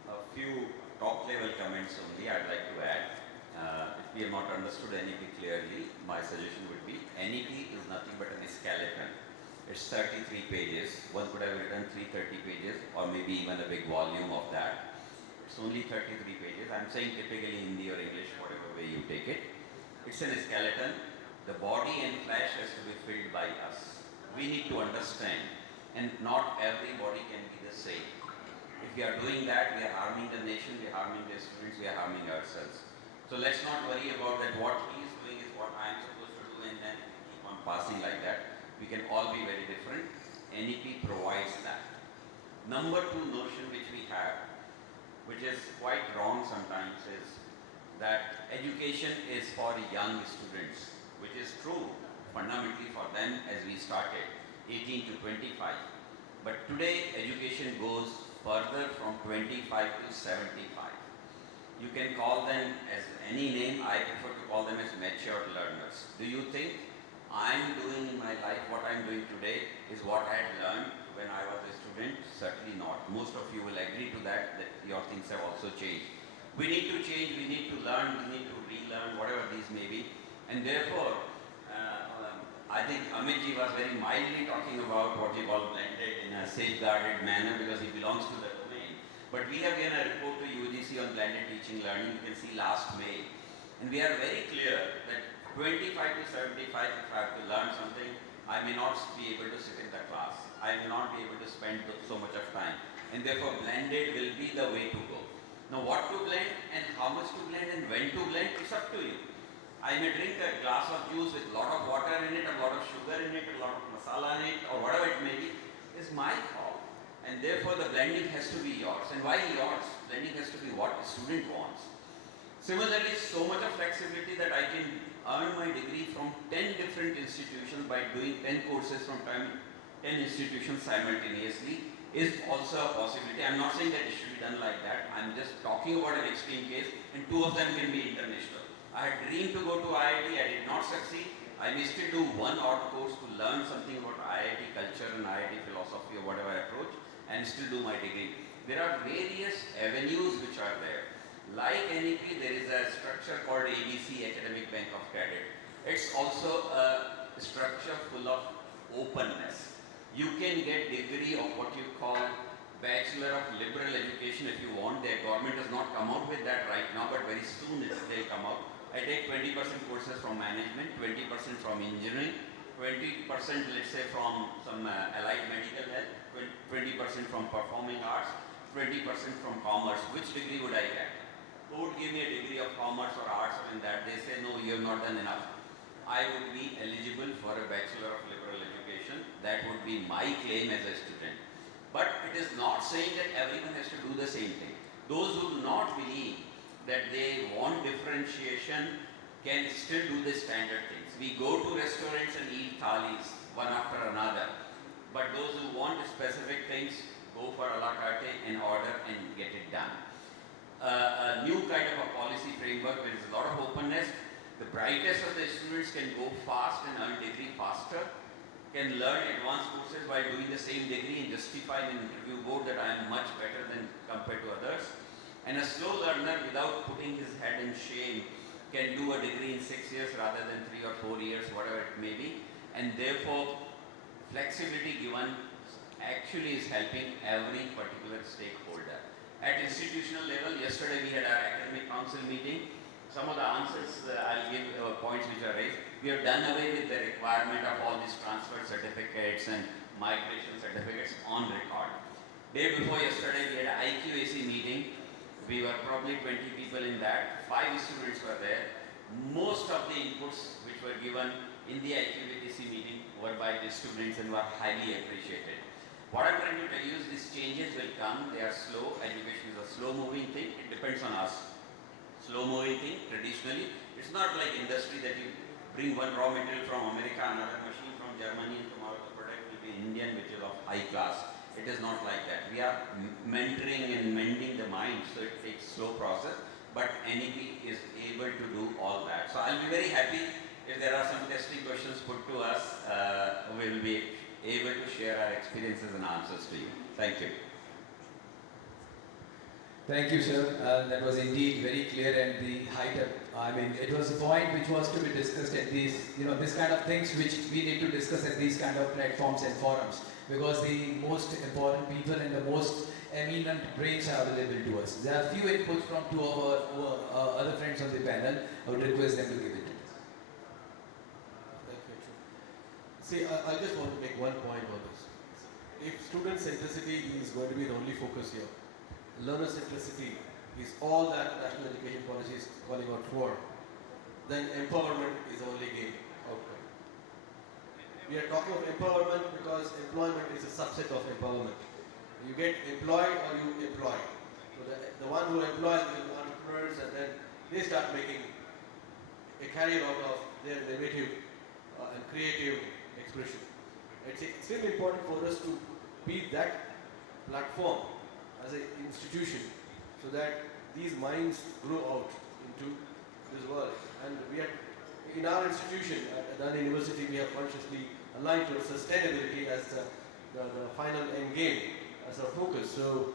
A few top level comments only I'd like to add. If we have not understood NEP clearly, my suggestion would be NEP is nothing but a skeleton. It's 33 pages. One could have written 330 pages or maybe even a big volume of that. It's only 33 pages. I'm saying typically Hindi or English, whatever way you take it. It's a skeleton. The body and flesh has to be filled by us. We need to understand, and not everybody can be the same. If we are doing that, we are harming the nation, we are harming the students, we are harming ourselves. So let's not worry about that what he is doing is what I am supposed to do and then keep on passing like that. We can all be very different. NEP provides that. Number two notion which we have, which is quite wrong sometimes, is that education is for young students, which is true fundamentally for them as we started, 18 to 25. But today education goes further from 25 to 75. You can call them as any name. I prefer to call them as matured learners. Do you think I'm doing in my life what I'm doing today is what I had learned when I was a student? Certainly not. Most of you will agree to that your things have also changed. We need to change, we need to learn, we need to relearn, whatever these may be. And therefore, I think Amit ji was very mildly talking about what we call blended in a safeguarded manner because he belongs to the domain. But we have given a report to UGC on blended teaching learning, you can see last May. And we are very clear that 25 to 75, if I have to learn something, I may not be able to sit in the class. I may not be able to spend so much of time. And therefore blended will be the way to go. Now what to blend and how much to blend and when to blend, it's up to you. I may drink a glass of juice with a lot of water in it, a lot of sugar in it, a lot of masala in it, or whatever it may be, is my call. And therefore the blending has to be yours. And why yours? Blending has to be what the student wants. Similarly, so much of flexibility that I can earn my degree from 10 different institutions by doing 10 courses from 10 institutions simultaneously is also a possibility. I'm not saying that it should be done like that. I'm just talking about an extreme case, and two of them can be international. I had dreamed to go to IIT, I did not succeed. I may still do one odd course to learn something about IIT culture and IIT philosophy or whatever approach and still do my degree. There are various avenues which are there. Like NEP, there is a structure called ABC, Academic Bank of Credit. It's also a structure full of openness. You can get degree of what you call Bachelor of Liberal Education if you want. The government has not come out with that right now, but very soon it will come out. I take 20% courses from management, 20% from engineering, 20% let's say from some allied medical health, 20% from performing arts, 20% from commerce. Which degree would I get? Who would give me a degree of commerce or arts or in that? They say, no, you have not done enough. I would be eligible for a Bachelor of Liberal Education. That would be my claim as a student. But it is not saying that everyone has to do the same thing. Those who do not believe that they want differentiation can still do the standard things. We go to restaurants and eat thalis one after another. But those who want specific things go for a la carte and order and get it done. A new kind of a policy framework where there is a lot of openness. The brightest of the students can go fast and earn degree faster, can learn advanced courses while doing the same degree and justify in an interview board that I am much better than compared to others. And a slow learner without putting his head in shame can do a degree in 6 years rather than 3 or 4 years, whatever it may be. And therefore, flexibility given actually is helping every particular stakeholder. At institutional level, yesterday we had our academic council meeting. Some of the answers I'll give points which are raised. We have done away with the requirement of all these transfer certificates and migration certificates on record. Day before yesterday we had an IQAC meeting. We were probably 20 people in that. 5 students were there. Most of the inputs which were given in the IQAC meeting were by the students and were highly appreciated. What I'm trying to tell you is these changes will come. They are slow. Education is a slow-moving thing. It depends on us. Slow-moving thing, traditionally, it's not like industry that you bring one raw material from America, another machine from Germany, and tomorrow the product will be Indian, which is of high class. It is not like that. We are mentoring and mending the mind, so it takes slow process. But NEP is able to do all that. So I'll be very happy if there are some testing questions put to us. We will be able to share our experiences and answers to you. Thank you. Thank you, sir. That was indeed very clear and the height of, I mean, it was a point which was to be discussed at these, this kind of things which we need to discuss at these kind of platforms and forums, because the most important people and the most eminent brains are available to us. There are few inputs from two of our other friends on the panel. I would request them to give it to us. Thank you, Achyut. See, I just want to make one point on this. If student centricity is going to be the only focus here, learner centricity is all that national education policy is calling out for, then empowerment is the only game outcome. We are talking of empowerment because employment is a subset of empowerment. You get employed or you employ. So the one who employs the entrepreneurs, and then they start making a career out of their innovative and creative expression. It's extremely important for us to be that platform as an institution, so that these minds grow out into this world. And we are, in our institution at Adani University, we have consciously aligned to sustainability as the final end game, as our focus. So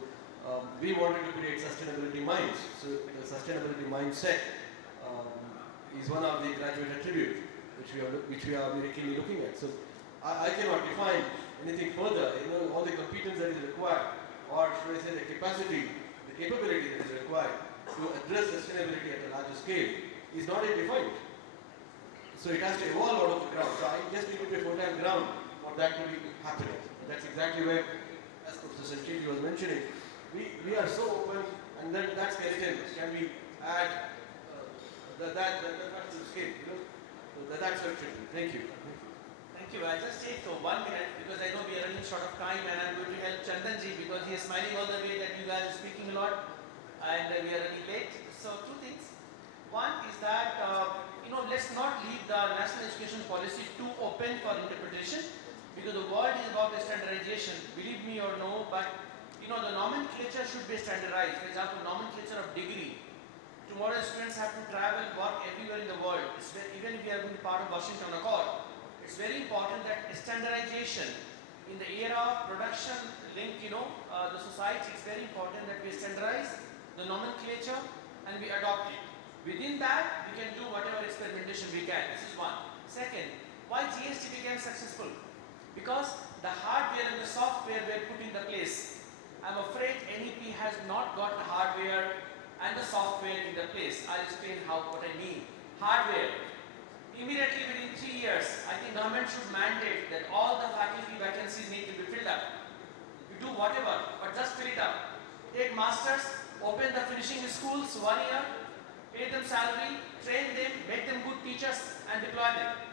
we wanted to create sustainability minds. So the sustainability mindset is one of the graduate attributes which we are very keenly looking at. So I cannot define anything further. All the competence that is required, or should I say the capacity, the capability that is required to address sustainability at a larger scale is not yet defined. So it has to evolve out of the ground. So I just need to be a fertile ground for that to be happening. And that's exactly where, as Professor Sancheti was mentioning, we are so open, and then that skeleton can we add that to the scale, So that's structure. Thank you. Thank you. I'll just take 1 minute because I know we are running short of time, and I'm going to help Chandanji because he is smiling all the way that you guys are speaking a lot and we are running late. So 2 things. One is that, let's not leave the national education policy too open for interpretation, because the world is about the standardization. Believe me or no, but the nomenclature should be standardized. For example, nomenclature of degree. Tomorrow students have to travel, work everywhere in the world. Even if we are going to be part of Washington Accord, it's very important that standardization in the era of production link, the society, it's very important that we standardize the nomenclature and we adopt it. Within that, we can do whatever experimentation we can. This is one. Second, why GST became successful? Because the hardware and the software were put in the place. I'm afraid NEP has not got the hardware and the software in the place. I'll explain what I mean. Hardware. Immediately within 3 years, I think government should mandate that all the faculty vacancies need to be filled up. You do whatever, but just fill it up. Take masters, open the finishing schools 1 year, pay them salary, train them, make them good teachers and deploy them.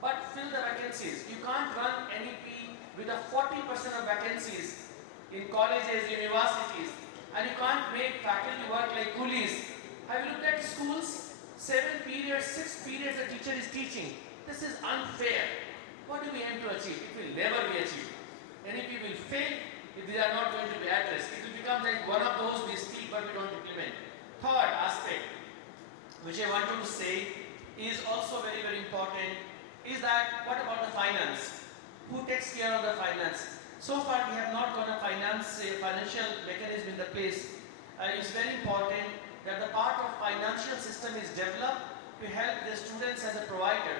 But fill the vacancies. You can't run NEP with a 40% of vacancies in colleges, universities, and you can't make faculty work like coolies. Have you looked at schools? 7 periods, 6 periods the teacher is teaching. This is unfair. What do we aim to achieve? It will never be achieved. NEP will fail if these are not going to be addressed. It will become like one of those we speak but we don't implement. Third aspect, which I wanted to say is also very, very important, is that what about the finance? Who takes care of the finance? So far we have not got a financial mechanism in the place. It's very important that the part of financial system is developed to help the students as a provider,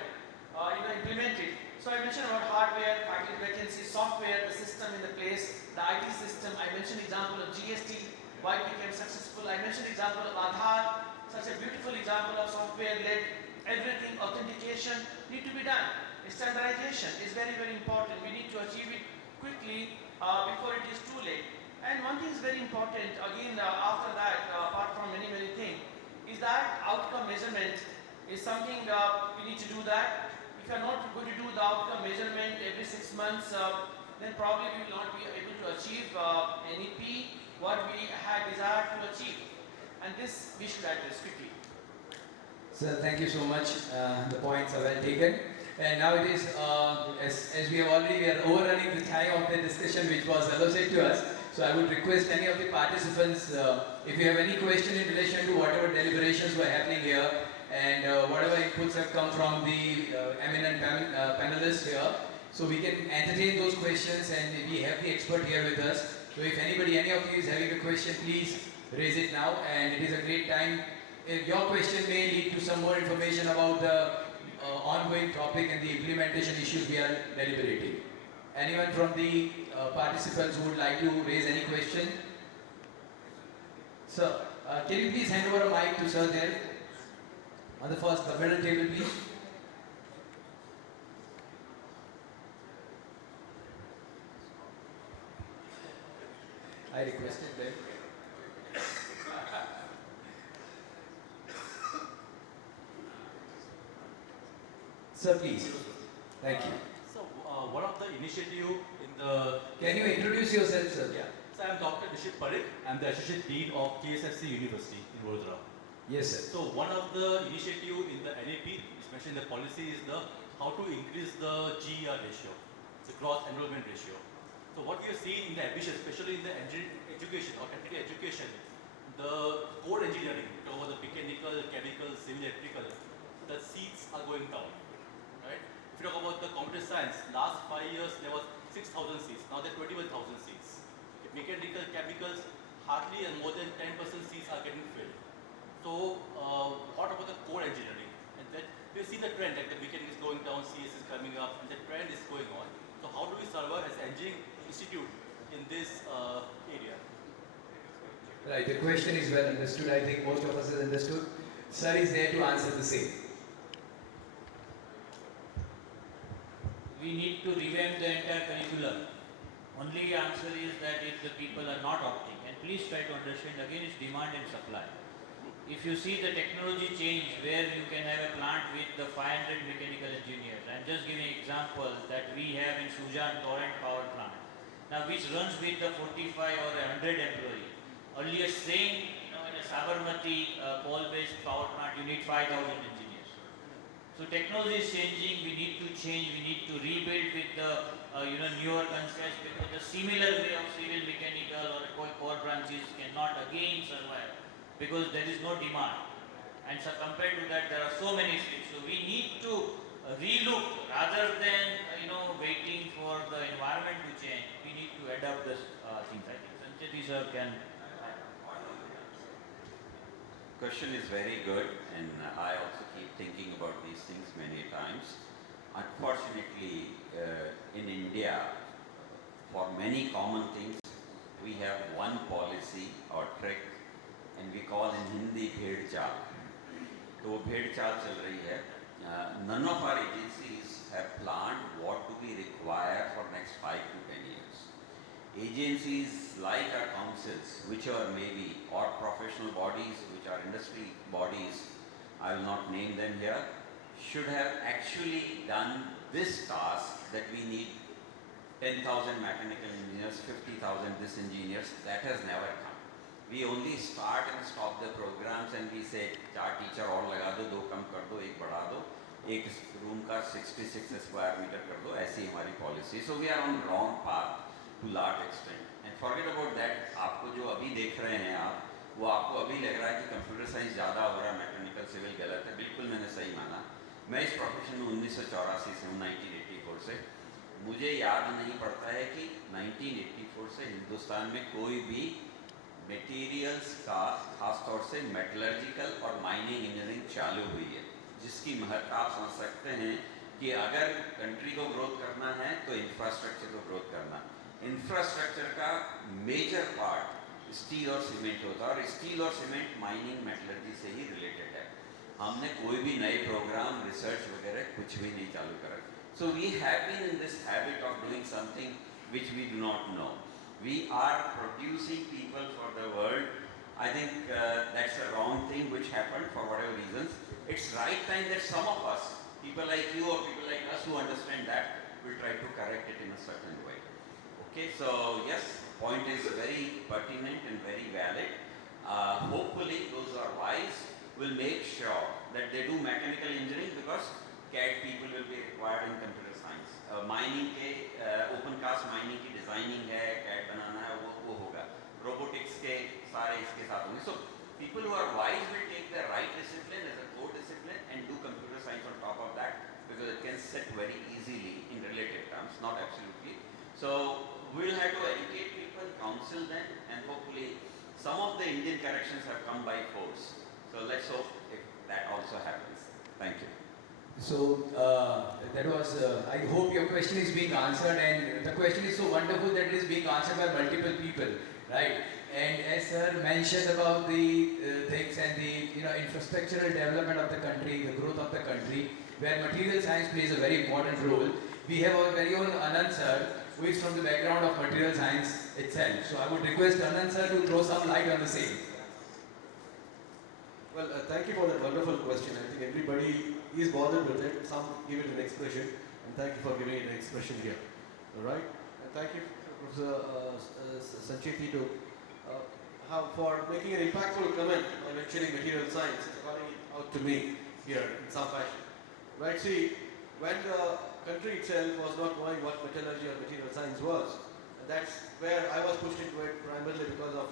implement it. So I mentioned about hardware, faculty vacancy, software, the system in the place, the IT system. I mentioned example of GST, why it became successful. I mentioned example of Aadhaar, such a beautiful example of software-led everything, authentication need to be done. Standardization is very, very important. We need to achieve it quickly before it is too late. And one thing is very important, again, after that, apart from many, many things, is that outcome measurement is something we need to do that. If you are not going to do the outcome measurement every 6 months, then probably we will not be able to achieve NEP, what we had desired to achieve. And this we should address quickly. Sir, thank you so much. The points are well taken. And now it is, as we are overrunning the time of the discussion which was allotted to us. So I would request any of the participants, if you have any question in relation to whatever deliberations were happening here and whatever inputs have come from the eminent panelists here, so we can entertain those questions and we have the expert here with us. So if any of you is having a question, please raise it now, and it is a great time. If your question may lead to some more information about the ongoing topic and the implementation issues we are deliberating. Anyone from the participants who would like to raise any question? Sir, can you please hand over a mic to sir there? On the middle table, please. I requested them. Sir, please. Thank you. So, one of the initiative in the... Can you introduce yourself, sir? Yeah. So, I am Dr. Parag. I am the Associate Dean of KSFC University in Vadodara. Yes, sir. So, one of the initiative in the NAP, especially in the policy, is the how to increase the GER ratio, the gross enrollment ratio. So, what we have seen in the ambition, especially in the engineering education or technical education, the core engineering, over the mechanical, chemical, civil, electrical, the seats are going down. Right? If you talk about the computer science, last 5 years there was 6,000 seats, now there are 21,000 seats. If mechanical, chemicals, hardly and more than 10% seats are getting filled. So, what about the core engineering? And that we see the trend, like the mechanics is going down, CS is coming up, and the trend is going on. So, how do we survive as an engineering institute in this area? Right, the question is well understood. I think most of us have understood. Sir is there to answer the same. We need to revamp the entire curriculum. Only answer is that if the people are not opting, and please try to understand again it's demand and supply. If you see the technology change where you can have a plant with the 500 mechanical engineers, I'm just giving an example that we have in Sujan Torrent power plant, now which runs with the 45 or 100 employee. Earlier saying, in a Sabarmati coal-based power plant you need 5,000 engineers. So technology is changing, we need to change, we need to rebuild with the newer concepts, because the similar way of civil, mechanical or core branches cannot again survive because there is no demand. And so compared to that there are so many things. So we need to relook rather than waiting for the environment to change. We need to adapt this things. I think Sancheti sir can. Question is very good, and I also keep thinking about these things many times. Unfortunately, in India, for many common things, we have one policy or trick, and we call in Hindi bhed chal. तो वो भेड़ चाल चल रही है. None of our agencies have planned what to be required for next 5 to 10 years. Agencies like our councils, whichever may be, or professional bodies which are industry bodies, I will not name them here, should have actually done this task that we need 10,000 mechanical engineers, 50,000 this engineers. That has never come. We only start and stop the programs and we say 4 teacher और लगा दो, 2 कम कर दो, 1 बढ़ा दो, एक room का 66 square metre कर दो, ऐसी हमारी policy. So we are on wrong path to large extent. And forget about that. आपको जो अभी देख रहे हैं आप, वो आपको अभी लग रहा है कि कंप्यूटर साइंस ज़्यादा हो रहा है, मैकेनिकल सिविल गलत है. बिल्कुल मैंने सही माना. मैं इस प्रोफेशन में 1984 से हूँ, 1984 से. मुझे याद नहीं पड़ता है कि 1984 से हिंदुस्तान में कोई भी मटेरियल्स का, खासतौर से मेटलर्जिकल और माइनिंग इंजीनियरिंग चालू हुई है, जिसकी महत्ता आप समझ सकते हैं कि अगर कंट्री को ग्रोथ करना है तो इंफ्रास्ट्रक्चर को ग्रोथ करना. इंफ्रास्ट्रक्चर का मेजर पार्ट स्टील और सीमेंट होता है, और स्टील और सीमेंट माइनिंग मेटलर्जी से ही रिलेटेड है. हमने कोई भी नए प्रोग्राम, रिसर्च वगैरह कुछ भी नहीं चालू करा. So we have been in this habit of doing something which we do not know. We are producing people for the world. I think that's a wrong thing which happened for whatever reasons. It's right time that some of us, people like you or people like us who understand that, will try to correct it in a certain way. Okay, so yes, point is very pertinent and very valid. Hopefully those who are wise will make sure that they do mechanical engineering, because CAD people will be required in computer science. Mining के open cast mining की designing है, CAD बनाना है, वो होगा. Robotics के सारे इसके साथ होंगे. So people who are wise will take the right discipline as a core discipline and do computer science on top of that, because it can set very easily in related terms, not absolutely. So we will have to educate people, counsel them, and hopefully some of the Indian corrections have come by force. So let's hope if that also happens. Thank you. So that was, I hope your question is being answered, and the question is so wonderful that it is being answered by multiple people, right? And as sir mentioned about the things and the infrastructural development of the country, the growth of the country, where material science plays a very important role. We have our very own Ananth sir, who is from the background of material science itself. So I would request Ananth sir to throw some light on the same. Well, thank you for that wonderful question. I think everybody is bothered with it. Some give it an expression, and thank you for giving it an expression here. All right? And thank you, Professor Sancheti, for making an impactful comment on mentioning material science and calling it out to me here in some fashion. Right? See, when the country itself was not knowing what metallurgy or material science was, and that's where I was pushed into it primarily because of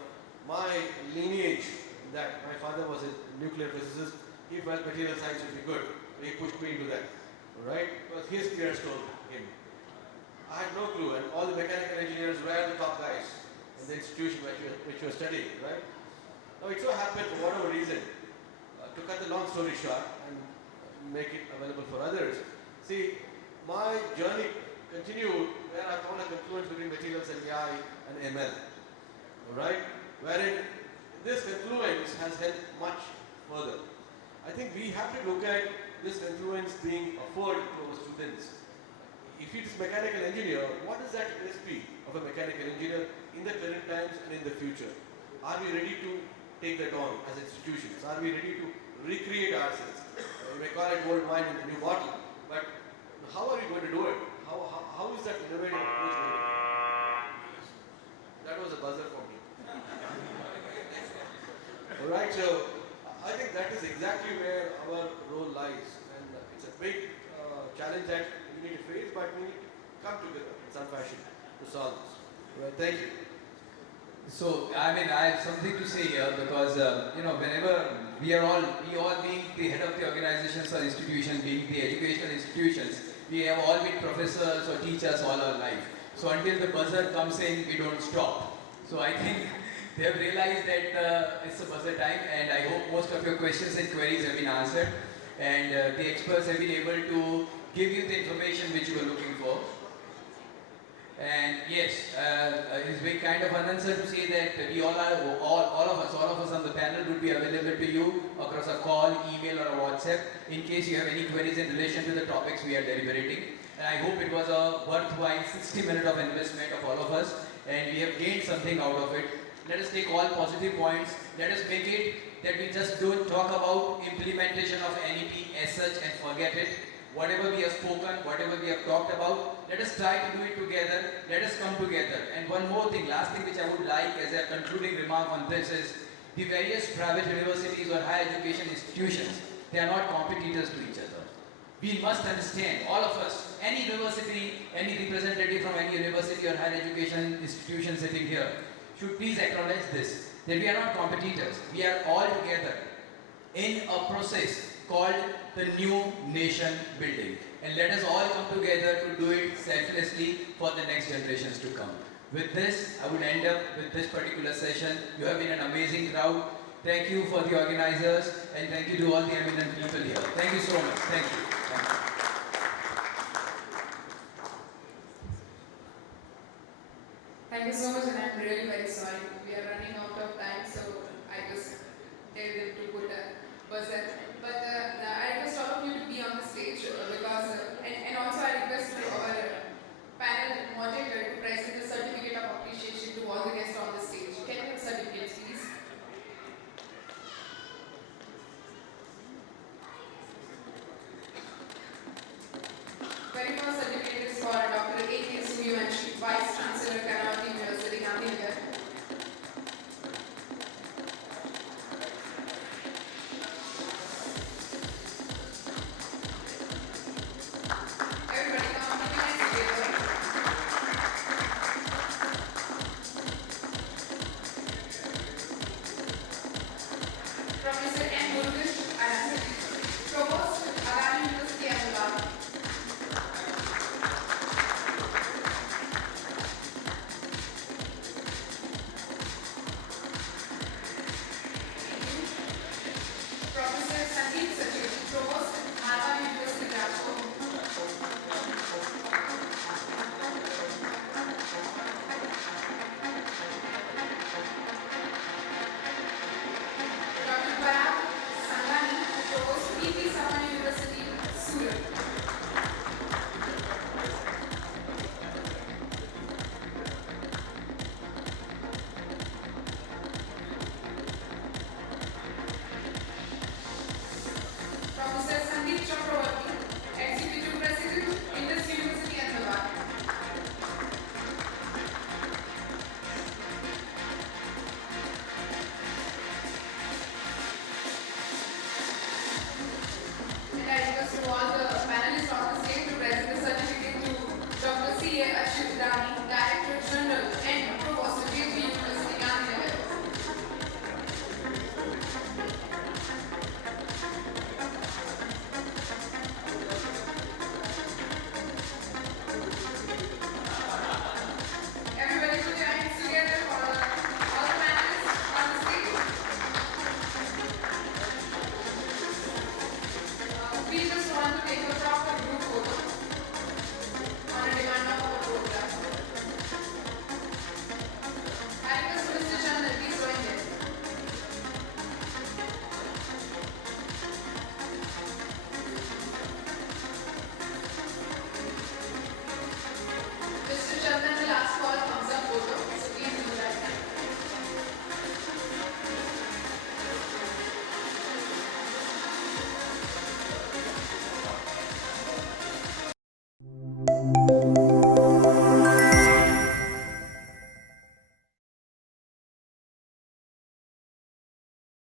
my lineage. That my father was a nuclear physicist. He felt material science would be good. He pushed me into that. Right? Because his peers told him. I had no clue, and all the mechanical engineers were the top guys in the institution which you were studying. Right? Now it so happened, for whatever reason, to cut the long story short and make it available for others. See, my journey continued where I found a confluence between materials and AI and ML. Alright? Wherein this confluence has helped much further. I think we have to look at this confluence being afforded to our students. If it is mechanical engineer, what is that USP of a mechanical engineer in the current times and in the future? Are we ready to take that on as institutions? Are we ready to recreate ourselves? You may call it gold mine in the new bottle, but how are we going to do it? How is that innovative approach? That was a buzzer for me. Alright, so I think that is exactly where our role lies, and it's a big challenge that we need to face, but we need to come together in some fashion to solve this. Alright, thank you. So I mean, I have something to say here, because whenever we all being the head of the organizations or institutions, being the educational institutions, we have all been professors or teachers all our life. So until the buzzer comes in, we don't stop. So I think they have realized that it's a buzzer time, and I hope most of your questions and queries have been answered, and the experts have been able to give you the information which you were looking for. And yes, it is very kind of Ananth sir to say that we all of us on the panel would be available to you across a call, email or a WhatsApp in case you have any queries in relation to the topics we are deliberating. And I hope it was a worthwhile 60 minutes of investment of all of us and we have gained something out of it. Let us take all positive points. Let us make it that we just don't talk about implementation of NEP as such and forget it. Whatever we have spoken, whatever we have talked about, let us try to do it together. Let us come together. And one more thing, last thing which I would like as a concluding remark on this is the various private universities or higher education institutions, they are not competitors to each other. We must understand, all of us, any university, any representative from any university or higher education institution sitting here, should please acknowledge this, that we are not competitors. We are all together in a process called the new nation building. And let us all come together to do it selflessly for the next generations to come. With this, I would end up with this particular session. You have been an amazing crowd. Thank you for the organizers and thank you to all the eminent people here. Thank you so much. Thank you. Thank you. Thank you so much, and I'm really very sorry. We are running out of time, so I just tell them to put a buzzer.